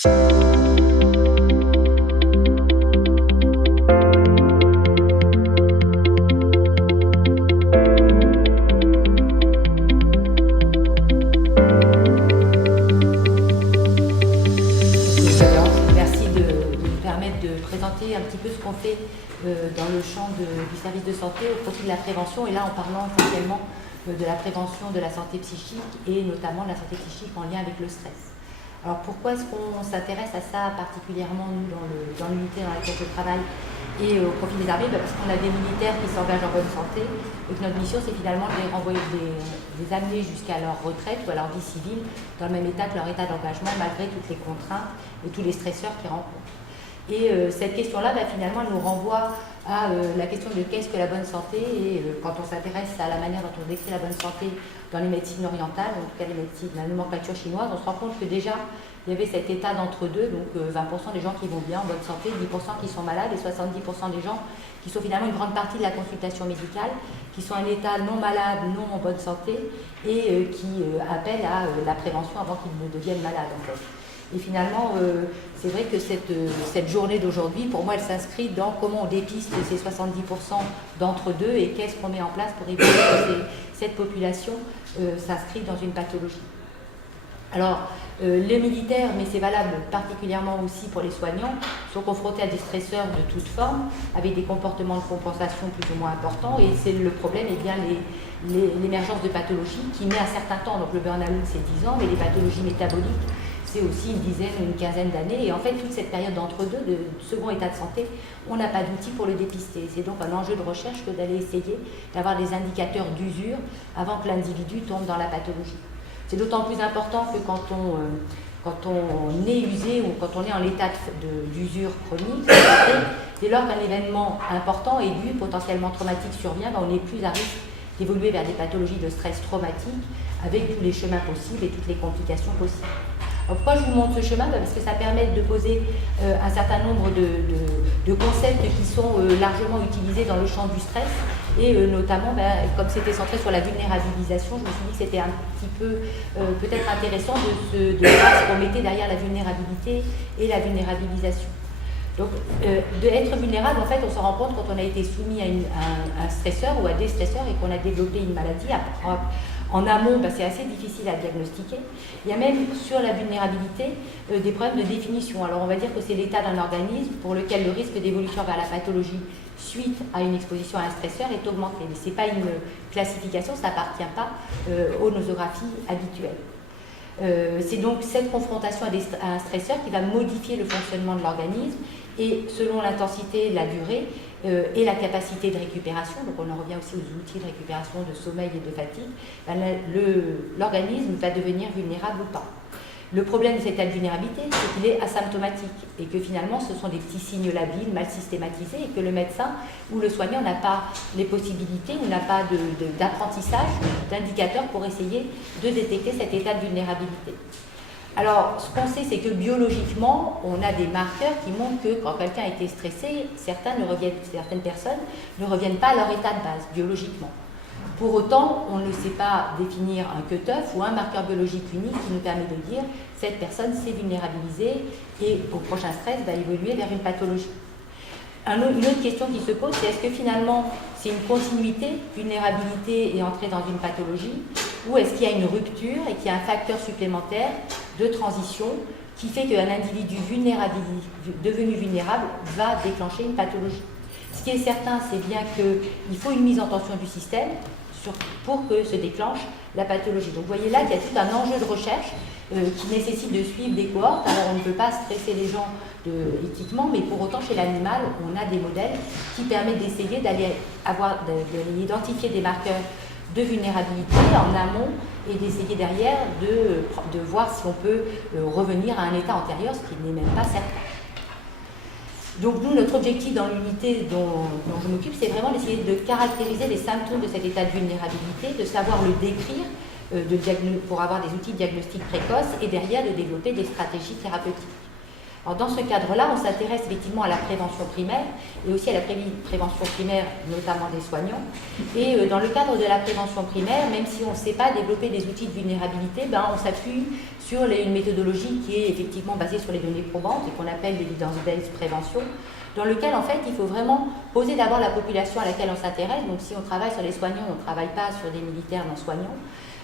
Présenter un petit peu ce qu'on fait dans le champ du service de santé au profit de la prévention, et là en parlant essentiellement de la prévention de la santé psychique et notamment de la santé psychique en lien avec le stress. Alors pourquoi est-ce qu'on s'intéresse à ça particulièrement nous dans l'unité dans laquelle je travaille et au profit des armées? Parce qu'on a des militaires qui s'engagent en bonne santé et que notre mission c'est finalement de les renvoyer, de les amener jusqu'à leur retraite ou à leur vie civile dans le même état que leur état d'engagement malgré toutes les contraintes et tous les stresseurs qu'ils rencontrent. Et cette question-là, finalement, elle nous renvoie à la question de qu'est-ce que la bonne santé, et quand on s'intéresse à la manière dont on décrit la bonne santé dans les médecines orientales, en tout cas les médecines, la nomenclature chinoise, on se rend compte que déjà, il y avait cet état d'entre-deux, donc 20% des gens qui vont bien en bonne santé, 10% qui sont malades, et 70% des gens qui sont finalement une grande partie de la consultation médicale, qui sont en état non malade, non en bonne santé, et qui appellent à la prévention avant qu'ils ne deviennent malades, en fait. Et finalement, c'est vrai que cette journée d'aujourd'hui, pour moi, elle s'inscrit dans comment on dépiste ces 70% d'entre-deux et qu'est-ce qu'on met en place pour éviter que cette population s'inscrit dans une pathologie. Alors, les militaires, mais c'est valable particulièrement aussi pour les soignants, sont confrontés à des stresseurs de toutes formes, avec des comportements de compensation plus ou moins importants, et c'est le problème, l'émergence de pathologies qui met un certain temps. Donc le burn-out, c'est 10 ans, mais les pathologies métaboliques, c'est aussi une dizaine ou une quinzaine d'années. Et en fait, toute cette période d'entre-deux, de second état de santé, on n'a pas d'outils pour le dépister. C'est donc un enjeu de recherche que d'aller essayer d'avoir des indicateurs d'usure avant que l'individu tombe dans la pathologie. C'est d'autant plus important que quand on est usé ou quand on est en état d'usure chronique, dès lors qu'un événement important, aigu, potentiellement traumatique survient, on est plus à risque d'évoluer vers des pathologies de stress traumatique avec tous les chemins possibles et toutes les complications possibles. Alors pourquoi je vous montre ce chemin? Parce que ça permet de poser un certain nombre de concepts qui sont largement utilisés dans le champ du stress, et notamment, comme c'était centré sur la vulnérabilisation, je me suis dit que c'était un petit peu peut-être intéressant de voir ce qu'on mettait derrière la vulnérabilité et la vulnérabilisation. Donc, d'être vulnérable, en fait, on se rend compte quand on a été soumis à un stresseur ou à des stresseurs et qu'on a développé une maladie. En amont, c'est assez difficile à diagnostiquer. Il y a même sur la vulnérabilité des problèmes de définition. Alors on va dire que c'est l'état d'un organisme pour lequel le risque d'évolution vers la pathologie suite à une exposition à un stresseur est augmenté. Mais ce n'est pas une classification, ça n'appartient pas aux nosographies habituelles. C'est donc cette confrontation à un stresseur qui va modifier le fonctionnement de l'organisme, et selon l'intensité, la durée et la capacité de récupération, donc on en revient aussi aux outils de récupération de sommeil et de fatigue, l'organisme va devenir vulnérable ou pas. Le problème de cette vulnérabilité, c'est qu'il est asymptomatique et que finalement ce sont des petits signes labiles, mal systématisés, et que le médecin ou le soignant n'a pas les possibilités ou n'a pas d'apprentissage, d'indicateurs pour essayer de détecter cet état de vulnérabilité. Alors, ce qu'on sait, c'est que biologiquement, on a des marqueurs qui montrent que quand quelqu'un a été stressé, certaines personnes ne reviennent pas à leur état de base, biologiquement. Pour autant, on ne sait pas définir un cutoff ou un marqueur biologique unique qui nous permet de dire cette personne s'est vulnérabilisée et au prochain stress va évoluer vers une pathologie. Une autre question qui se pose, c'est est-ce que finalement c'est une continuité, vulnérabilité et entrée dans une pathologie, ou est-ce qu'il y a une rupture et qu'il y a un facteur supplémentaire de transition qui fait qu'un individu devenu vulnérable va déclencher une pathologie. Ce qui est certain, c'est bien qu'il faut une mise en tension du système pour que se déclenche la pathologie. Donc vous voyez là qu'il y a tout un enjeu de recherche qui nécessite de suivre des cohortes. Alors on ne peut pas stresser les gens éthiquement, mais pour autant chez l'animal, on a des modèles qui permettent d'essayer d'identifier des marqueurs de vulnérabilité en amont et d'essayer derrière de voir si on peut revenir à un état antérieur, ce qui n'est même pas certain. Donc nous, notre objectif dans l'unité dont je m'occupe, c'est vraiment d'essayer de caractériser les symptômes de cet état de vulnérabilité, de savoir le décrire pour avoir des outils de diagnostic précoce et derrière de développer des stratégies thérapeutiques. Alors dans ce cadre-là, on s'intéresse effectivement à la prévention primaire et aussi à la prévention primaire, notamment des soignants. Et dans le cadre de la prévention primaire, même si on ne sait pas développer des outils de vulnérabilité, on s'appuie sur une méthodologie qui est effectivement basée sur les données probantes et qu'on appelle l'evidence-based prévention, dans lequel en fait il faut vraiment poser d'abord la population à laquelle on s'intéresse. Donc si on travaille sur les soignants, on ne travaille pas sur des militaires non soignants.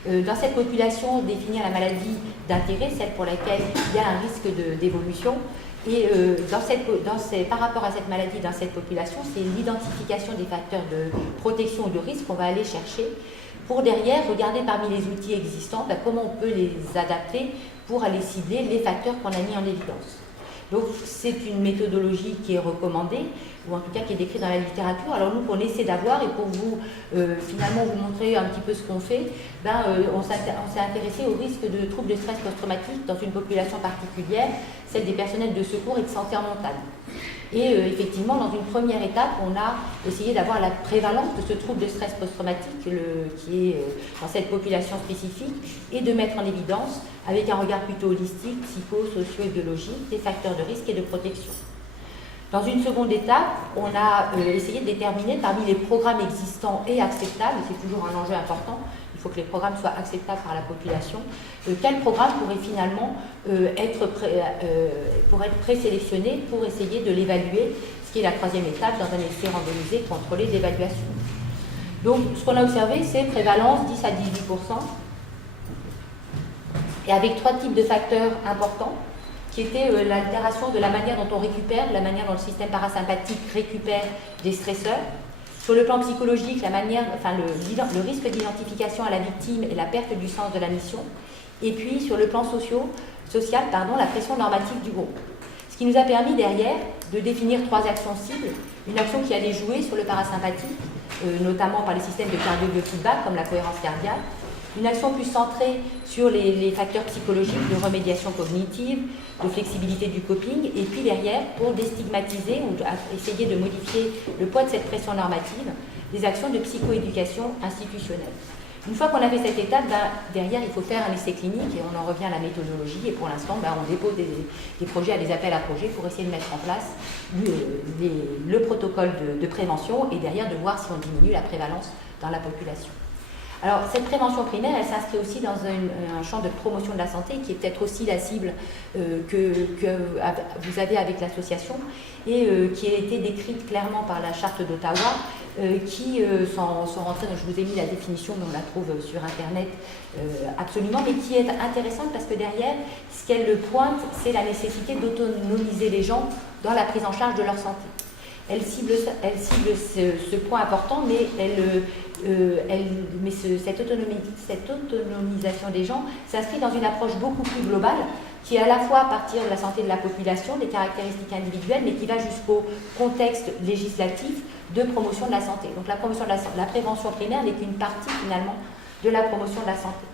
Dans cette population, définir la maladie d'intérêt, celle pour laquelle il y a un risque d'évolution. Et par rapport à cette maladie dans cette population, c'est l'identification des facteurs de protection ou de risque qu'on va aller chercher pour derrière regarder parmi les outils existants comment on peut les adapter pour aller cibler les facteurs qu'on a mis en évidence. Donc c'est une méthodologie qui est recommandée, ou en tout cas qui est décrite dans la littérature. Alors nous, on essaie d'avoir, et pour vous finalement vous montrer un petit peu ce qu'on fait, on s'est intéressé au risque de troubles de stress post-traumatique dans une population particulière, celle des personnels de secours et de santé en montagne. Et effectivement, dans une première étape, on a essayé d'avoir la prévalence de ce trouble de stress post-traumatique qui est dans cette population spécifique et de mettre en évidence, avec un regard plutôt holistique, psycho-socio-biologique, des facteurs de risque et de protection. Dans une seconde étape, on a essayé de déterminer parmi les programmes existants et acceptables, c'est toujours un enjeu important, il faut que les programmes soient acceptables par la population, quel programme pourrait finalement être présélectionné pour essayer de l'évaluer, ce qui est la troisième étape dans un essai randomisé contrôlé d'évaluation. Donc ce qu'on a observé, c'est prévalence 10 à 18%, et avec trois types de facteurs importants, qui était l'altération de la manière dont on récupère, la manière dont le système parasympathique récupère des stresseurs. Sur le plan psychologique, le risque d'identification à la victime et la perte du sens de la mission. Et puis sur le plan social, la pression normative du groupe. Ce qui nous a permis derrière de définir trois actions cibles. Une action qui allait jouer sur le parasympathique, notamment par les systèmes de cardio-biofeedback comme la cohérence cardiaque. Une action plus centrée sur les facteurs psychologiques de remédiation cognitive, de flexibilité du coping, et puis derrière, pour déstigmatiser ou essayer de modifier le poids de cette pression normative, des actions de psychoéducation institutionnelle. Une fois qu'on a fait cette étape, derrière, il faut faire un essai clinique, et on en revient à la méthodologie, et pour l'instant, on dépose des projets à des appels à projets pour essayer de mettre en place le protocole de prévention, et derrière, de voir si on diminue la prévalence dans la population. Alors, cette prévention primaire, elle s'inscrit aussi dans un champ de promotion de la santé qui est peut-être aussi la cible que vous avez avec l'association et qui a été décrite clairement par la charte d'Ottawa qui sont rentrées, je vous ai mis la définition, mais on la trouve sur Internet absolument, mais qui est intéressante parce que derrière, ce qu'elle pointe, c'est la nécessité d'autonomiser les gens dans la prise en charge de leur santé. Elle cible ce point important, mais cette autonomisation des gens s'inscrit dans une approche beaucoup plus globale qui est à la fois à partir de la santé de la population, des caractéristiques individuelles, mais qui va jusqu'au contexte législatif de promotion de la santé. Donc la prévention primaire n'est qu'une partie finalement de la promotion de la santé.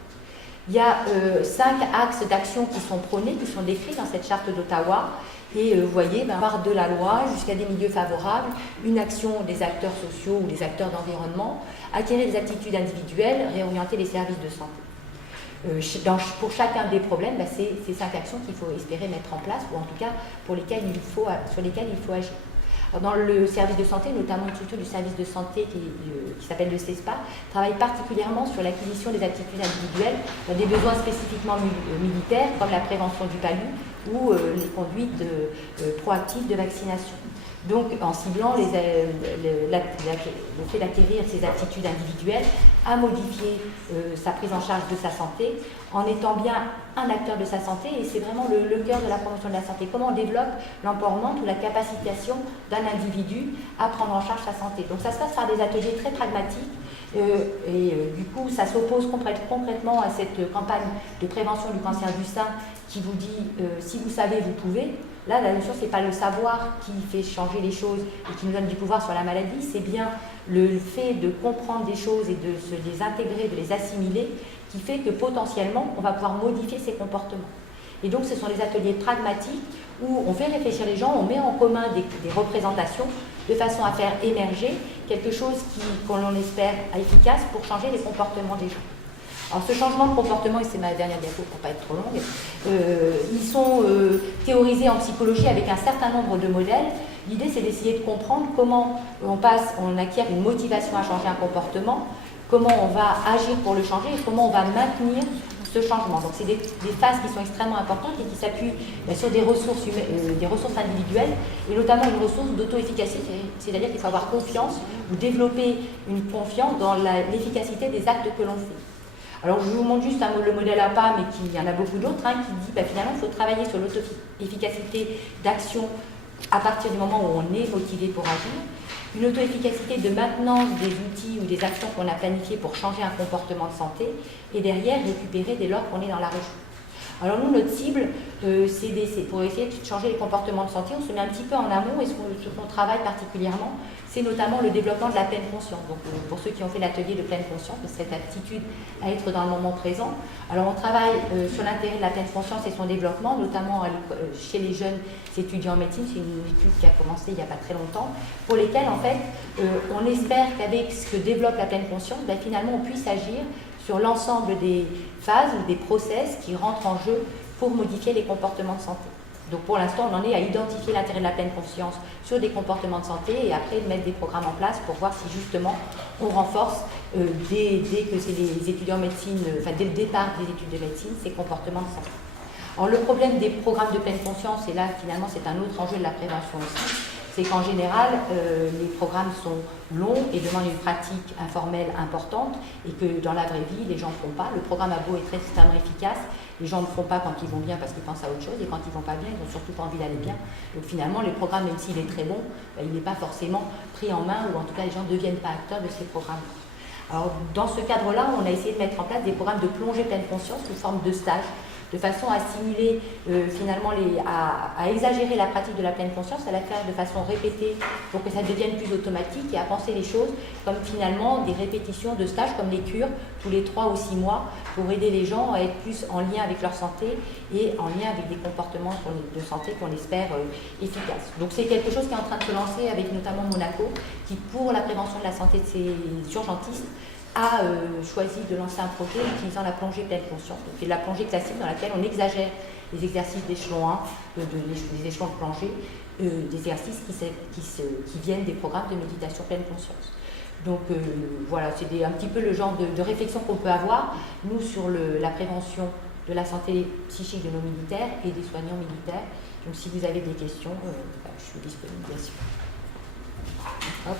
Il y a 5 axes d'action qui sont prônés, qui sont décrits dans cette charte d'Ottawa. Et vous voyez, part de la loi jusqu'à des milieux favorables, une action des acteurs sociaux ou des acteurs d'environnement, acquérir des attitudes individuelles, réorienter les services de santé. Pour chacun des problèmes, c'est ces 5 actions qu'il faut espérer mettre en place, ou en tout cas sur lesquelles il faut agir. Alors dans le service de santé, notamment une structure du service de santé qui s'appelle le CESPA, travaille particulièrement sur l'acquisition des aptitudes individuelles dans des besoins spécifiquement militaires, comme la prévention du palu ou les conduites proactives de vaccination. Donc en ciblant le fait d'acquérir ces aptitudes individuelles, à modifier sa prise en charge de sa santé, en étant bien un acteur de sa santé, et c'est vraiment le cœur de la promotion de la santé. Comment on développe l'empowerment ou la capacitation d'un individu à prendre en charge sa santé. Donc ça se passe par des ateliers très pragmatiques, du coup ça s'oppose concrètement à cette campagne de prévention du cancer du sein qui vous dit si vous savez, vous pouvez. Là, la notion, ce n'est pas le savoir qui fait changer les choses et qui nous donne du pouvoir sur la maladie, c'est bien le fait de comprendre des choses et de se les intégrer, de les assimiler, qui fait que potentiellement, on va pouvoir modifier ses comportements. Et donc, ce sont des ateliers pragmatiques où on fait réfléchir les gens, on met en commun des représentations de façon à faire émerger quelque chose qu'on espère efficace pour changer les comportements des gens. Alors ce changement de comportement, et c'est ma dernière diapo pour ne pas être trop longue, ils sont théorisé en psychologie avec un certain nombre de modèles. L'idée, c'est d'essayer de comprendre comment on acquiert une motivation à changer un comportement, comment on va agir pour le changer et comment on va maintenir ce changement. Donc c'est des phases qui sont extrêmement importantes et qui s'appuient sur des ressources individuelles et notamment une ressource d'auto-efficacité, c'est-à-dire qu'il faut avoir confiance ou développer une confiance dans l'efficacité des actes que l'on fait. Alors je vous montre juste le modèle APA, mais il y en a beaucoup d'autres, qui dit finalement il faut travailler sur l'auto-efficacité d'action à partir du moment où on est motivé pour agir, une auto-efficacité de maintenance des outils ou des actions qu'on a planifiées pour changer un comportement de santé, et derrière récupérer dès lors qu'on est dans la région. Alors nous, notre cible, c'est pour essayer de changer les comportements de santé, on se met un petit peu en amont, et ce qu'on travaille particulièrement, c'est notamment le développement de la pleine conscience. Donc pour ceux qui ont fait l'atelier de pleine conscience, cette aptitude à être dans le moment présent. Alors on travaille sur l'intérêt de la pleine conscience et son développement, notamment chez les jeunes étudiants en médecine. C'est une étude qui a commencé il n'y a pas très longtemps, pour lesquels en fait on espère qu'avec ce que développe la pleine conscience, finalement on puisse agir sur l'ensemble des phases ou des process qui rentrent en jeu pour modifier les comportements de santé. Donc pour l'instant, on en est à identifier l'intérêt de la pleine conscience sur des comportements de santé et après mettre des programmes en place pour voir si justement on renforce dès que c'est les étudiants en médecine, dès le départ des études de médecine, ces comportements de santé. Alors le problème des programmes de pleine conscience, et là finalement c'est un autre enjeu de la prévention aussi, c'est qu'en général, les programmes sont longs et demandent une pratique informelle importante et que dans la vraie vie, les gens ne font pas. Le programme ABO est très extrêmement efficace. Les gens ne font pas quand ils vont bien parce qu'ils pensent à autre chose et quand ils ne vont pas bien, ils n'ont surtout pas envie d'aller bien. Donc finalement, le programme, même s'il est très bon, il n'est pas forcément pris en main ou en tout cas les gens ne deviennent pas acteurs de ces programmes. Alors dans ce cadre-là, on a essayé de mettre en place des programmes de plongée pleine conscience sous forme de stage, de façon à simuler finalement, à exagérer la pratique de la pleine conscience, à la faire de façon répétée pour que ça devienne plus automatique et à penser les choses comme finalement des répétitions de stages comme les cures tous les 3 ou 6 mois pour aider les gens à être plus en lien avec leur santé et en lien avec des comportements de santé qu'on espère efficaces. Donc c'est quelque chose qui est en train de se lancer avec notamment Monaco qui pour la prévention de la santé de ses urgentistes a choisi de lancer un projet utilisant la plongée pleine conscience. Donc, c'est la plongée classique dans laquelle on exagère les exercices d'échelon 1, des échelons de plongée, des exercices qui viennent des programmes de méditation pleine conscience. Donc voilà, c'est un petit peu le genre de réflexion qu'on peut avoir, nous, sur la prévention de la santé psychique de nos militaires et des soignants militaires. Donc si vous avez des questions, je suis disponible, bien sûr. Hop,